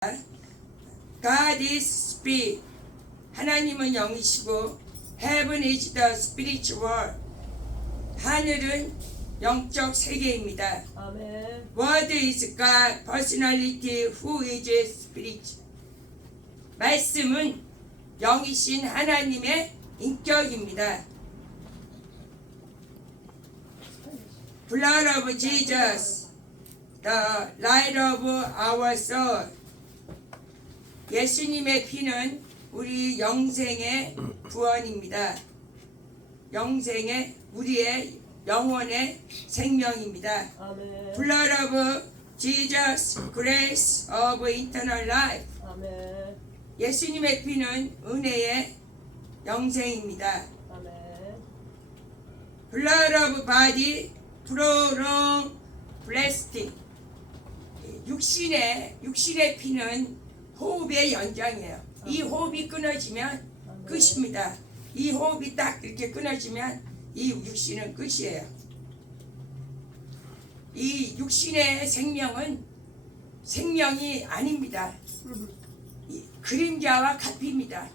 God is spirit. 하나님은 영이시고 Heaven is the spiritual world. 하늘은 영적 세계입니다. 아멘. Word is God personality who is spirit. 말씀은 영이신 하나님의 인격입니다. Blood of Jesus, the light of our soul. 예수님의 피는 우리 영생의 구원입니다. 영생의 우리의 영혼의 생명입니다. 아멘. Blood of Jesus, grace of eternal life. 아멘. 예수님의 피는 은혜의 영생입니다. 아멘. Blood of body, prolong blasting. 육신의 피는 호흡의 연장이에요. 이 호흡이 끊어지면 끝입니다. 이 호흡이 딱 이렇게 끊어지면 이 육신은 끝이에요. 이 육신의 생명은 생명이 아닙니다. 그림자와 같습니다.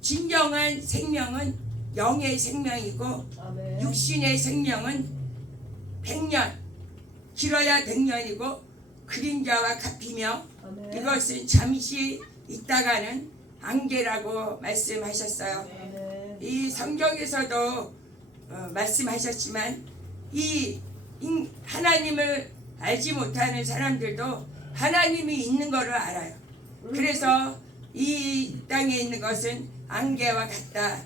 진정한 생명은 영의 생명이고 아멘. 육신의 생명은 100년, 길어야 100년이고 그림자와 같으며 아멘. 이것은 잠시 있다가는 안개라고 말씀하셨어요. 아멘. 이 성경에서도 말씀하셨지만 이 하나님을 알지 못하는 사람들도 하나님이 있는 것을 알아요. 그래서 이 땅에 있는 것은 안개와 같다.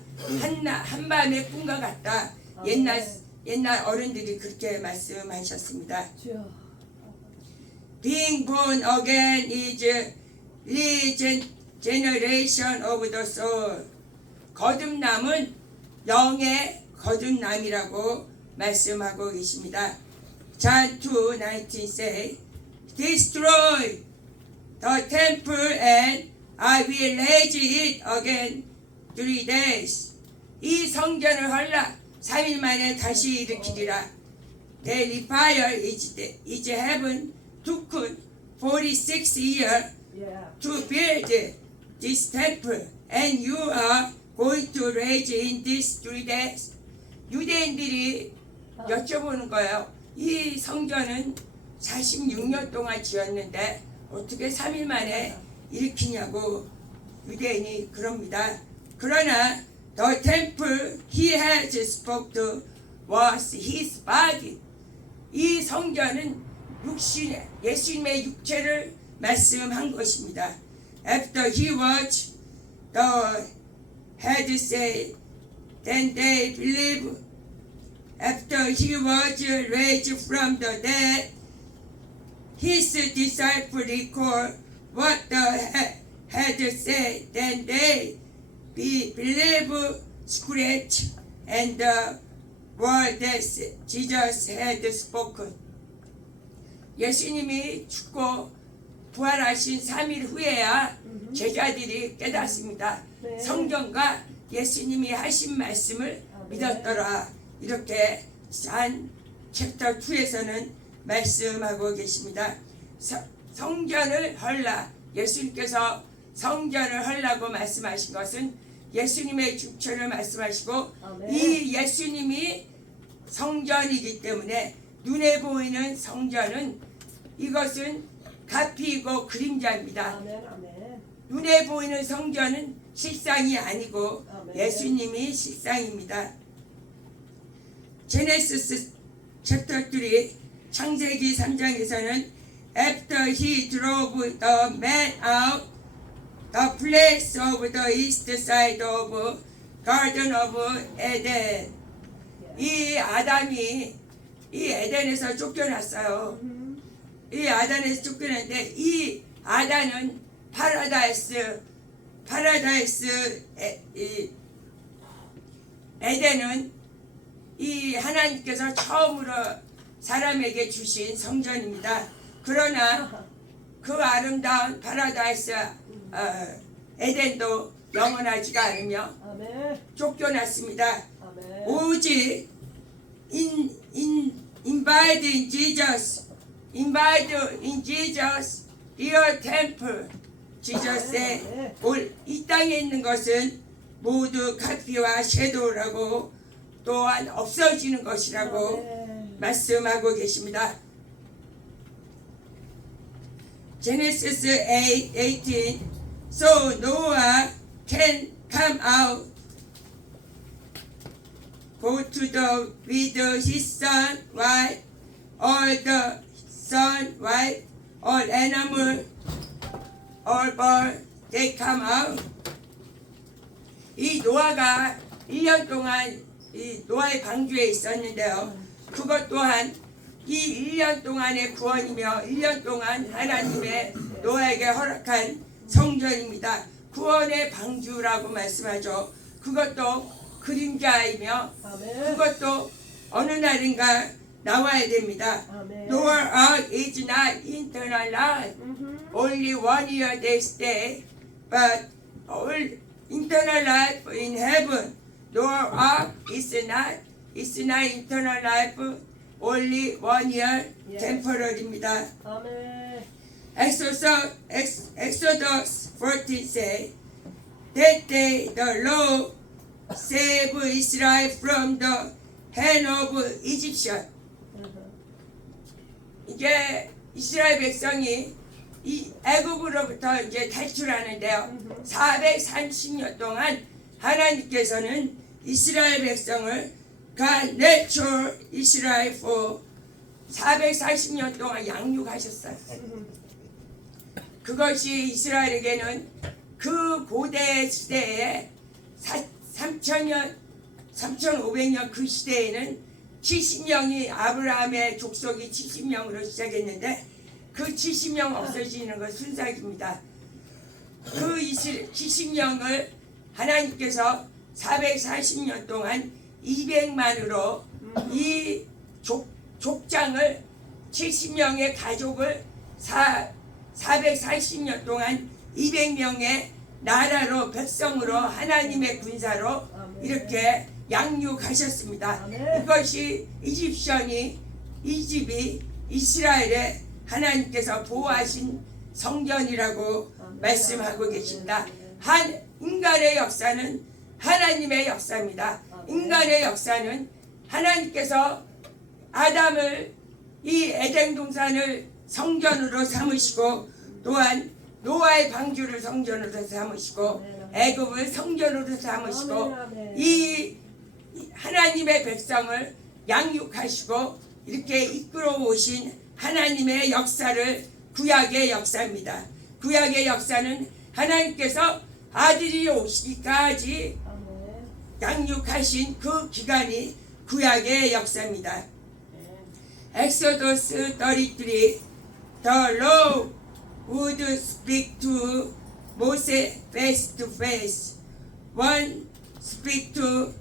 한밤의 꿈과 같다. 옛날 어른들이 그렇게 말씀하셨습니다. 주여. Being born again is regeneration of the soul. 거듭남은 영의 거듭남이라고 말씀하고 계십니다. John 2:19 say, Destroy the temple and I will raise it again 3 days. 이 성전을 헐라 3일 만에 다시 일으키리라. The fire is heaven took 46 years Yeah. to build this temple and you are going to raise in these 3 days. 유대인들이 여쭤보는 거예요. 이 성전은 46년 동안 지었는데 어떻게 3일 만에 일으키냐고 유대인이 그럽니다. 그러나 the temple he has spoke to was his body. 이 성전은 예수님의 육체를 말씀한 것입니다. After he was the head said, then they believe. After he was raised from the dead, his disciples recall what the head said. Then they believe Scripture and the word that Jesus had spoken. 예수님이 죽고 부활하신 3일 후에야 제자들이 깨닫습니다. 네. 성경과 예수님이 하신 말씀을 믿었더라. 이렇게 잔 챕터 2에서는 말씀하고 계십니다. 성전을 헐라. 예수님께서 성전을 헐라고 말씀하신 것은 예수님의 죽처를 말씀하시고 아멘. 이 예수님이 성전이기 때문에 눈에 보이는 성전은 이것은 가피이고 그림자입니다. 아멘. 아멘. 눈에 보이는 성전은 실상이 아니고 아멘. 예수님이 실상입니다. 제네시스 챕터 3 창세기 3장에서는 After he drove the man out the place of the east side of Garden of Eden. 이 아담이 이 에덴에서 쫓겨났어요. 이 아담에서 쫓겨났는데 이 아담은 에덴은 이 하나님께서 처음으로 사람에게 주신 성전입니다. 그러나 그 아름다운 파라다이스 에덴도 영원하지가 않으며 아멘. 쫓겨났습니다. 아멘. 오직 invite in Jesus Your temple, Jesus said, 이 땅에 있는 것은 모두 카피와 섀도우라고 또한 없어지는 것이라고 말씀하고 계십니다. Genesis 8:18 So Noah can come out, go to the with his son, wife, all the son, wife, all animal, all bird, they come out. 이 노아가 1년 동안 이 노아의 방주에 있었는데요. 그것 또한 이 1년 동안의 구원이며 1년 동안 하나님의 노아에게 허락한 성전입니다. 구원의 방주라고 말씀하죠. 그것도 그림자이며 그것도 어느 날인가 나와야 됩니다. Noah Ark is not eternal life. Only 1 year they stay, but all eternal life in heaven. Noah Ark is not eternal life. Only 1 year temporar입니다. Exodus 14 say that day the Lord save Israel from the hand of Egyptian. 이제 이스라엘 백성이 이 애굽으로부터 이제 탈출하는데요. 430년 동안 하나님께서는 이스라엘 백성을 God nature Israel for 440년 동안 양육하셨어요. 그것이 이스라엘에게는 그 고대 시대에 3,000년, 3,500년 그 시대에는 70명이 아브라함의 족속이 70명으로 시작했는데 그 70명 없어지는 건 순삭입니다. 그 70명을 하나님께서 440년 동안 200만으로 이 족장을 70명의 가족을 440년 동안 200명의 나라로 백성으로 하나님의 군사로 이렇게 양육하셨습니다. 이것이 이집이 이스라엘의 하나님께서 보호하신 성전이라고 말씀하고 계십니다. 한 인간의 역사는 하나님의 역사입니다. 인간의 역사는 하나님께서 아담을 이 에덴 동산을 성전으로 삼으시고 또한 노아의 방주를 성전으로 삼으시고 애굽을 성전으로 삼으시고 이 하나님의 백성을 양육하시고 이렇게 이끌어 오신 하나님의 역사를 구약의 역사입니다. 구약의 역사는 하나님께서 아들이 오시기까지 양육하신 그 기간이 구약의 역사입니다. Exodus 33 The Lord would speak to Moses face to face. One speak to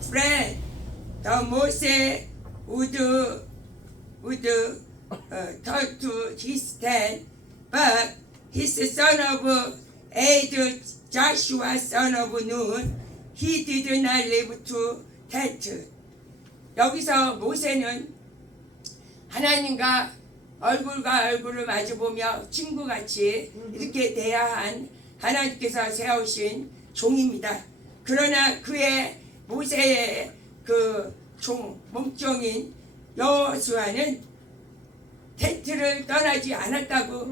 friend. The Moses would turn to his stand, but his son of Ad, Joshua son of Nun, he did not live to tent. 여기서 모세는 하나님과 얼굴과 얼굴을 마주보며 친구같이 이렇게 대화한 하나님께서 세우신 종입니다. 그러나 그의 모세의 그 몸종인 여호수아는 텐트를 떠나지 않았다고.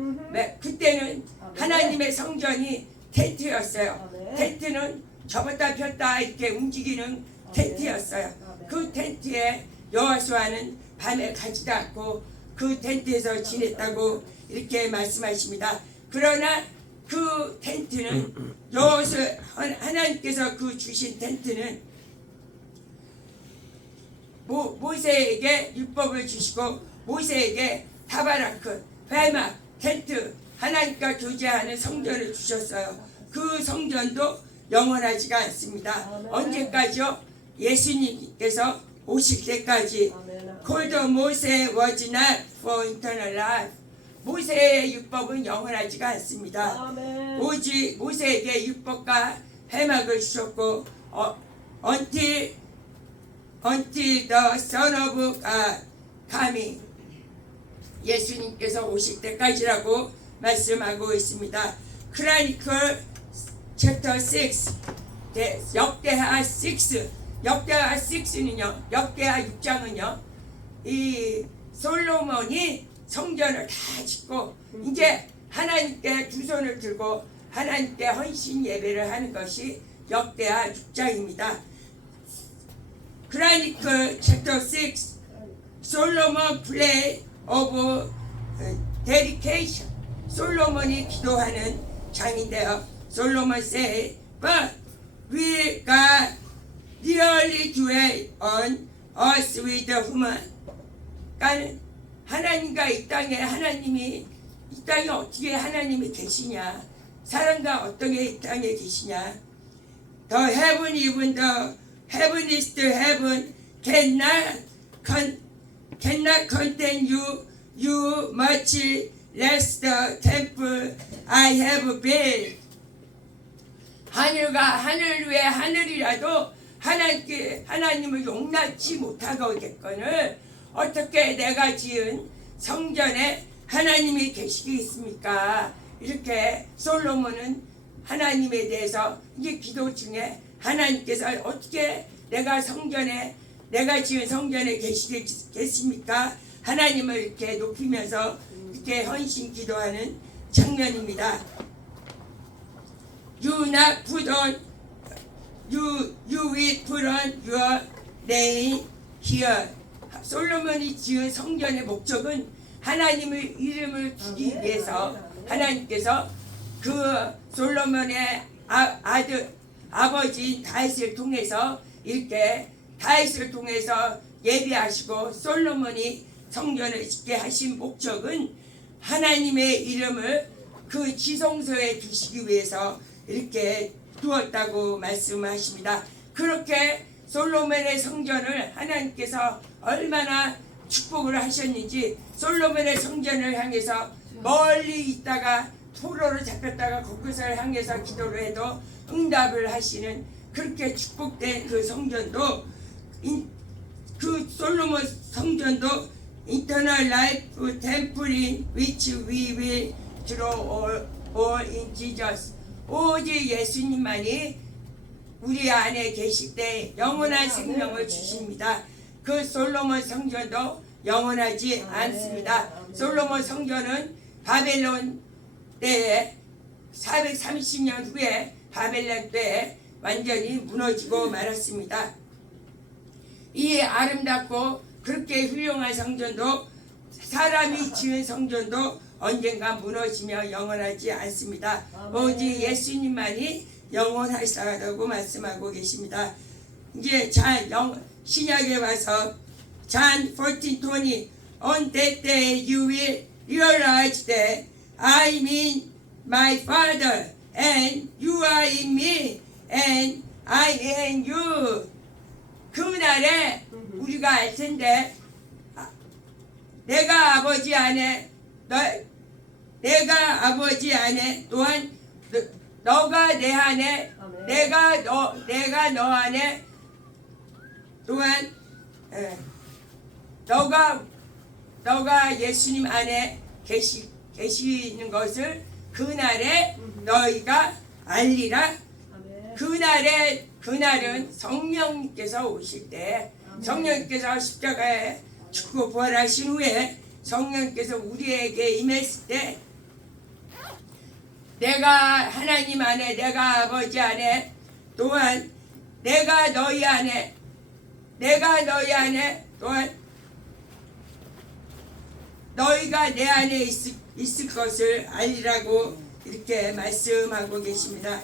그때는 하나님의 성전이 텐트였어요. 텐트는 접었다 폈다 이렇게 움직이는 텐트였어요. 그 텐트에 여호수아는 밤에 가지도 않고 그 텐트에서 지냈다고 이렇게 말씀하십니다. 그러나 그 텐트는 하나님께서 그 주신 텐트는 모세에게 율법을 주시고 모세에게 타바라크, 회막, 텐트, 하나님과 교제하는 성전을 주셨어요. 그 성전도 영원하지가 않습니다. 언제까지요? 예수님께서 오실 때까지. Called Moses was not for eternal life. 모세의 율법은 영원하지가 않습니다. 오직 모세에게 율법과 회막을 주셨고 until the Son of God coming. 예수님께서 오실 때까지라고 말씀하고 있습니다. 크로니클 챕터 6 역대하 6는요 역대하 6장은요 이 솔로몬이 성전을 다 짓고 이제 하나님께 두 손을 들고 하나님께 헌신 예배를 하는 것이 역대하 6장입니다. 크로니클 챕터 6 솔로몬 플레이 오브 데디케이션 솔로몬이 기도하는 장인데요. 솔로몬 say, but will God really dwell on us with the human? 그러니까 하나님과 이 땅에 하나님이 이 땅에 어떻게 하나님이 계시냐? 사람과 어떻게 이 땅에 계시냐? The heaven, even the heavenest heaven cannot contain you. You much less the temple I have built. 하늘 위에 하늘이라도 하나님을 용납지 못하겠거늘 어떻게 내가 지은 성전에 하나님이 계시겠습니까? 이렇게 솔로몬은 하나님에 대해서 이제 기도 중에 하나님께서 어떻게 내가 지은 성전에 계시겠습니까? 하나님을 이렇게 높이면서 이렇게 헌신 기도하는 장면입니다. You will put on your name here. 솔로몬이 지은 성전의 목적은 하나님의 이름을 두기 위해서 하나님께서 그 솔로몬의 아버지 다윗을 통해서 이렇게 다윗을 통해서 예배하시고 솔로몬이 성전을 짓게 하신 목적은 하나님의 이름을 그 지성소에 두시기 위해서 이렇게 두었다고 말씀하십니다. 그렇게 솔로몬의 성전을 하나님께서 얼마나 축복을 하셨는지 솔로몬의 성전을 향해서 멀리 있다가 포로를 잡혔다가 그곳을 향해서 기도를 해도 응답을 하시는 그렇게 축복된 그 성전도 그 솔로몬 성전도 Eternal Life Temple in which we will draw all in Jesus. 오직 예수님만이 우리 안에 계실 때 영원한 생명을 주십니다. 그 솔로몬 성전도 영원하지 않습니다. 솔로몬 성전은 바벨론 때에 430년 후에 바벨론 때에 완전히 무너지고 말았습니다. 이 아름답고 그렇게 훌륭한 성전도 사람이 지은 성전도 언젠가 무너지며 영원하지 않습니다. 오직 예수님만이 영원하시다고 말씀하고 계십니다. 이제 신약에 와서 John 14:20 On that day you will realize that I am in my Father and you are in me and I am you. 그날에 우리가 알 텐데 내가 아버지 안에 또한 너가 내 안에 내가 너 안에 또한 너가 예수님 안에 계시는 것을 그날에 너희가 알리라. 그날은 성령님께서 오실 때 성령님께서 십자가에 죽고 부활하신 후에 성령님께서 우리에게 임했을 때 내가 하나님 안에 내가 아버지 안에 또한 내가 너희 안에 또한 너희가 내 안에 있을 것을 알리라고 이렇게 말씀하고 계십니다.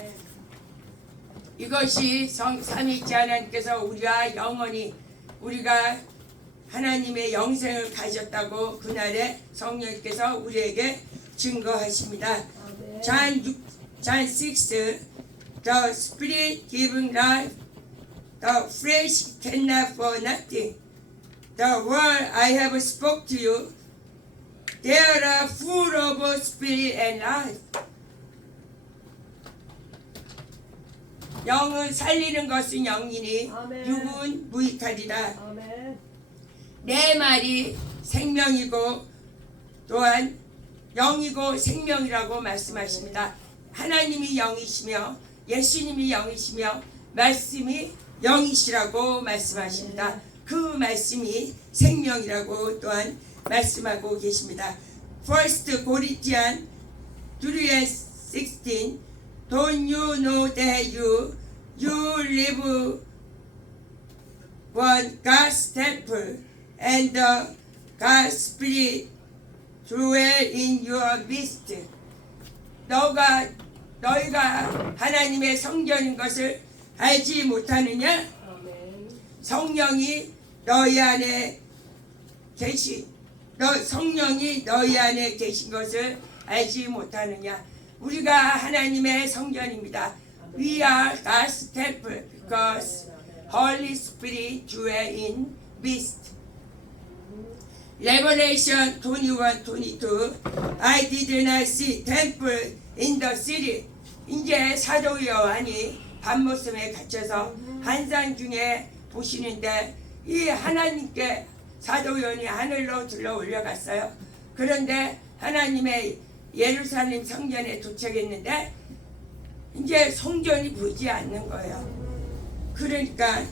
이것이 삼위일체 하나님께서 우리가 하나님의 영생을 가졌다고 그날에 성령께서 우리에게 증거하십니다. John 6, The Spirit giving life, the flesh cannot for nothing. The word I have spoke to you, they are full of spirit and life. 영을 살리는 것은 영이니 육은 무익하리라. 내 말이 생명이고 또한 영이고 생명이라고 말씀하십니다. 하나님이 영이시며 예수님이 영이시며 말씀이 영이시라고 말씀하십니다. 그 말씀이 생명이라고 또한 말씀하고 계십니다. 1 Corinthians 3:16 Don't you know that you live on God's temple and the God's Spirit dwell in your midst. 너희가 하나님의 성전인 것을 알지 못하느냐? 아멘. 성령이 너희 안에 성령이 너희 안에 계신 것을 알지 못하느냐? 우리가 하나님의 성전입니다. We are God's temple because Holy Spirit dwell in midst. Revelation 21:22 I did not see temple in the city. 이제 사도 요한이 밤모섬에 갇혀서 한산 중에 보시는데 이 하나님께 사도 요한이 하늘로 들러 올라갔어요. 그런데 하나님의 예루살렘 성전에 도착했는데 이제 성전이 보이지 않는 거예요. 그러니까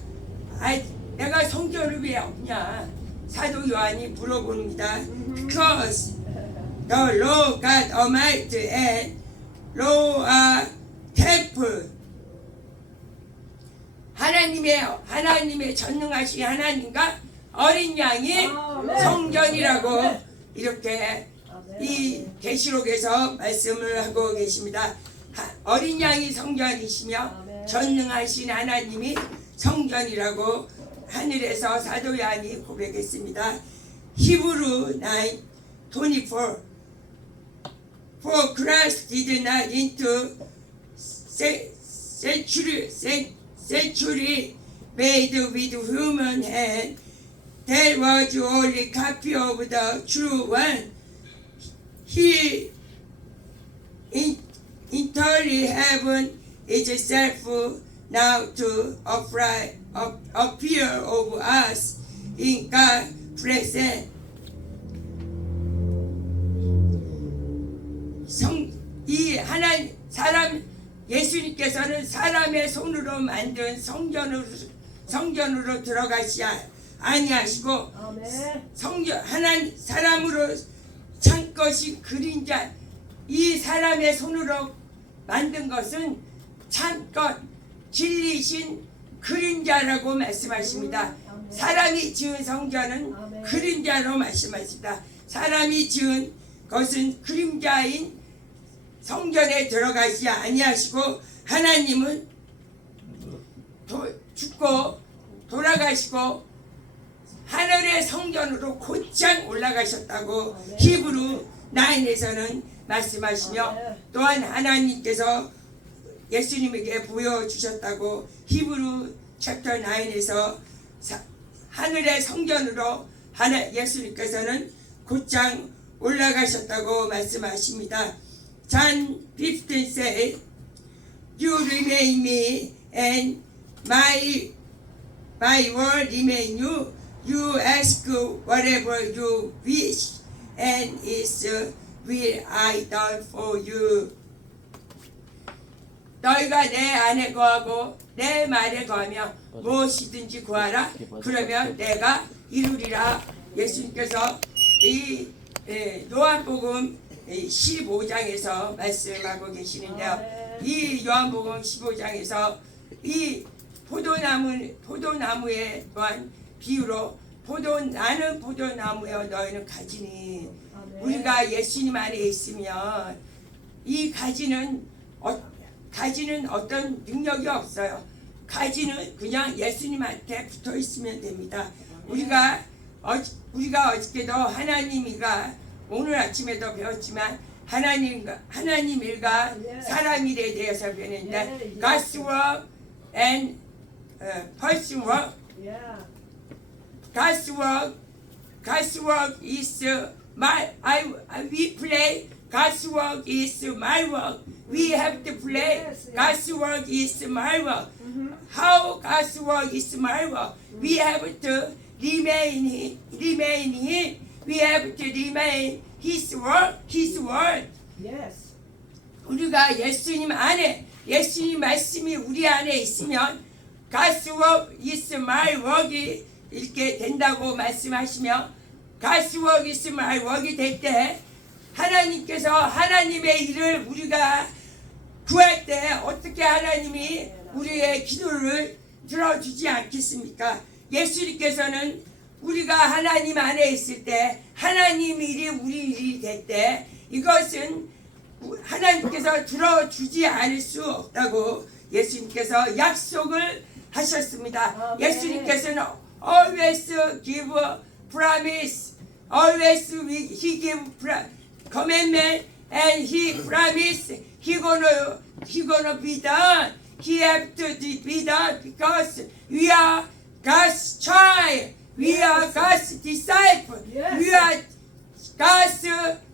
내가 성전을 왜 없냐? 사도 요한이 물어봅니다. Because the Lord God Almighty and Lord are temple. 하나님의 전능하신 하나님과 어린 양이 성전이라고 이렇게 이 계시록에서 말씀을 하고 계십니다. 어린 양이 성전이시며 전능하신 하나님이 성전이라고 하늘에서 사도 요한이 고백했습니다. 히브루 9:24 For Christ did not into sanctuary made with human hand. There was only copy of the true one. He entered heaven itself now to appear of us in God's presence. 예수님께서는 사람의 손으로 만든 성전으로 들어가시 아니하시고 하나님 사람으로 창 것이 그림자 이 사람의 손으로 만든 것은 참것 진리신 그림자라고 말씀하십니다. 사람이 지은 성전은 그림자로 말씀하십니다. 사람이 지은 것은 그림자인 성전에 들어가지 아니하시고 하나님은 죽고 돌아가시고 하늘의 성전으로 곧장 올라가셨다고 히브루 9에서는 말씀하시며 또한 하나님께서 예수님에게 보여주셨다고 히브루 챕터 9에서 하늘의 성전으로 예수님께서는 곧장 올라가셨다고 말씀하십니다. John 15 says, You remain me and my word remain you. You ask whatever you wish and it's will I done for you. 너희가 내 안에 거하고 내 말에 거하며 무엇이든지 구하라. 그러면 내가 이루리라. 예수님께서 이 요한복음 15장에서 말씀하고 계시는데요. 이 요한복음 15장에서 이 포도나무에 또한 비유로 나는 포도나무여 너희는 가지니. 우리가 예수님 안에 있으면 이 가지는 어떤 능력이 없어요. 가지는 그냥 예수님한테 붙어 있으면 됩니다. 우리가 어저께도 하나님이가 오늘 아침에도 배웠지만 하나님 일과 사람 일에 대해서 배웠는데 God's work and person work. God's work is we play. God's work is my work. We have to play. God's work is my work. How God's work is my work? We have to remain Him. We have to remain His word, His word. Yes. 우리가 예수님 안에 예수님 말씀이 우리 안에 있으면 God's work is my work이 이렇게 된다고 말씀하시며 God's work is my work이 될 때 하나님께서 하나님의 일을 우리가 구할 때 어떻게 하나님이 우리의 기도를 들어주지 않겠습니까? 예수님께서는 우리가 하나님 안에 있을 때 하나님 일이 우리 일이 될 때 이것은 하나님께서 들어주지 않을 수 없다고 예수님께서 약속을 하셨습니다. 아멘. 예수님께서는 always give promise, always he give commandment, and he promise he gonna be done. He have to be done because we are God's child, we are God's disciple, Yes. we are God's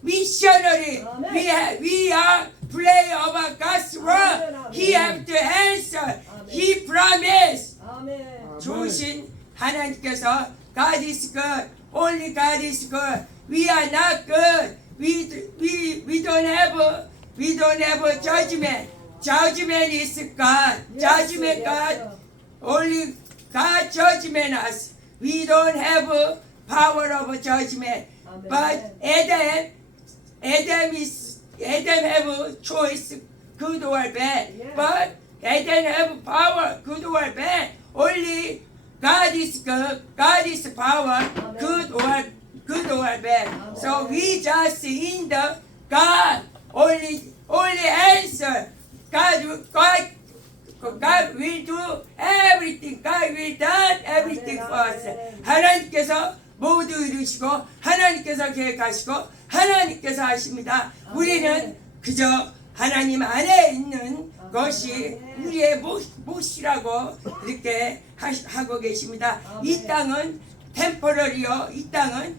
missionary. Amen. We are play over God's word. Amen, amen. He have to answer. Amen. He promised. 아멘. 좋으신 하나님께서 God is good. Only God is good. We are not good. We don't have a judgment. Judgment is God. Judgment God. Only God judgment us. We don't have a power of judgment. Amen. But Adam have a choice, good or bad. Yeah. But Adam have power, good or bad. Only God is good. God is power, Amen. good or bad. Amen. So we just in the God only answer. God will do everything. God will done everything for us. Amen. 하나님께서 모두 이루시고 하나님께서 계획하시고 하나님께서 하십니다. 우리는 그저 하나님 안에 있는 것이 우리의 몫이라고 이렇게 하고 계십니다. 이 땅은 템포러리요, 이 땅은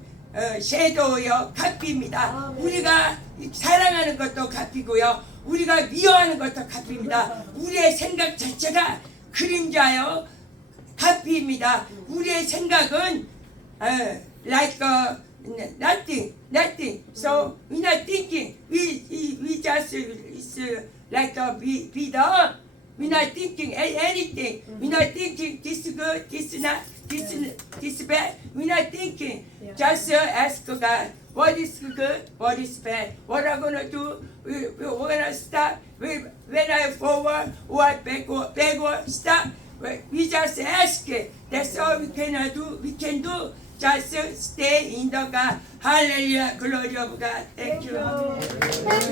섀도우요, 값입니다. 우리가 사랑하는 것도 값이고요, 우리가 미워하는 것도 값입니다. 우리의 생각 자체가 그림자요, 값입니다. 우리의 생각은 like nothing. So we're not thinking. We just it's like be done. We're not thinking anything. We're not thinking this good, this not, this bad. We're not thinking. Yeah. Just ask God, what is good, what is bad, what I'm gonna do. We're gonna stop when I forward or backward. Stop. We just ask it. That's all we can do. We can do. Just stay in the God. Hallelujah. Glory of God. Thank you.